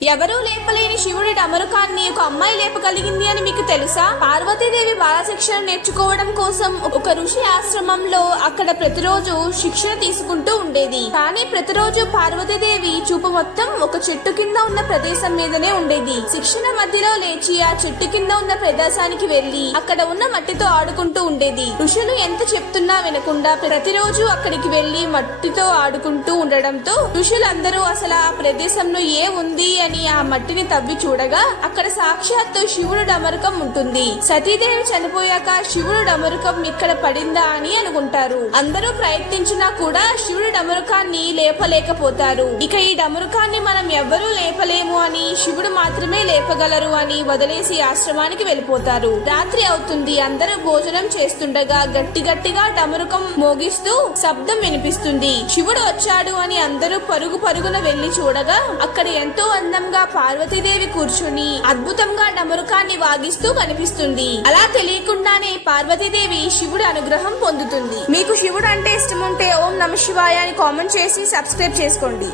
ఎవరూ లేపలేని శివుడి డమరుకాన్ని ఒక అమ్మాయి లేపగలిగింది అని మీకు తెలుసా? పార్వతీదేవి బాలశిక్షణ నేర్చుకోవడం కోసం ఒక ఋషి ఆశ్రమంలో అక్కడ ప్రతిరోజు శిక్షణ తీసుకుంటూ ఉండేది. కానీ ప్రతిరోజు పార్వతీదేవి చూపు మొత్తం ఒక చెట్టు కింద ఉన్న ప్రదేశం మీదనే ఉండేది. శిక్షణ మధ్యలో లేచి ఆ చెట్టు కింద ఉన్న ప్రదేశానికి వెళ్లి అక్కడ ఉన్న మట్టితో ఆడుకుంటూ ఉండేది. ఋషులు ఎంత చెప్తున్నా వినకుండా ప్రతిరోజు అక్కడికి వెళ్లి మట్టితో ఆడుకుంటూ ఉండడంతో ఋషులందరూ అసలు ఆ ప్రదేశంలో ఏ ఉంది అని ఆ మట్టిని తవ్వి చూడగా అక్కడ సాక్షాత్తు శివుడు డమరుకం ఉంటుంది. సతీదేవి చనిపోయాక శివుడు డమరుకం ఇక్కడ పడిందా అని అనుకుంటారు. అందరూ ప్రయత్నించినా కూడా శివుడు డమరుకాన్ని లేపలేకపోతారు. ఇక ఈ డమరుకాన్ని మనం ఎవ్వరూ లేపలేము అని, శివుడు మాత్రమే లేపగలరు అని వదిలేసి ఆశ్రమానికి వెళ్ళిపోతారు. రాత్రి అవుతుంది. అందరూ భోజనం చేస్తుండగా గట్టి గట్టిగా డమరుకం మోగిస్తూ శబ్దం వినిపిస్తుంది. శివుడు వచ్చాడు అని అందరూ పరుగు పరుగున వెళ్లి చూడగా అక్కడ ఎంతో అందంగా పార్వతీదేవి కూర్చుని అద్భుతంగా డమరుకాన్ని వాగిస్తూ కనిపిస్తుంది. అలా తెలియకుండానే పార్వతీదేవి శివుడి అనుగ్రహం పొందుతుంది. మీకు శివుడు అంటే ఇష్టం ఉంటే ఓం నమః శివాయ అని కామెంట్ చేసి సబ్స్క్రైబ్ చేసుకోండి.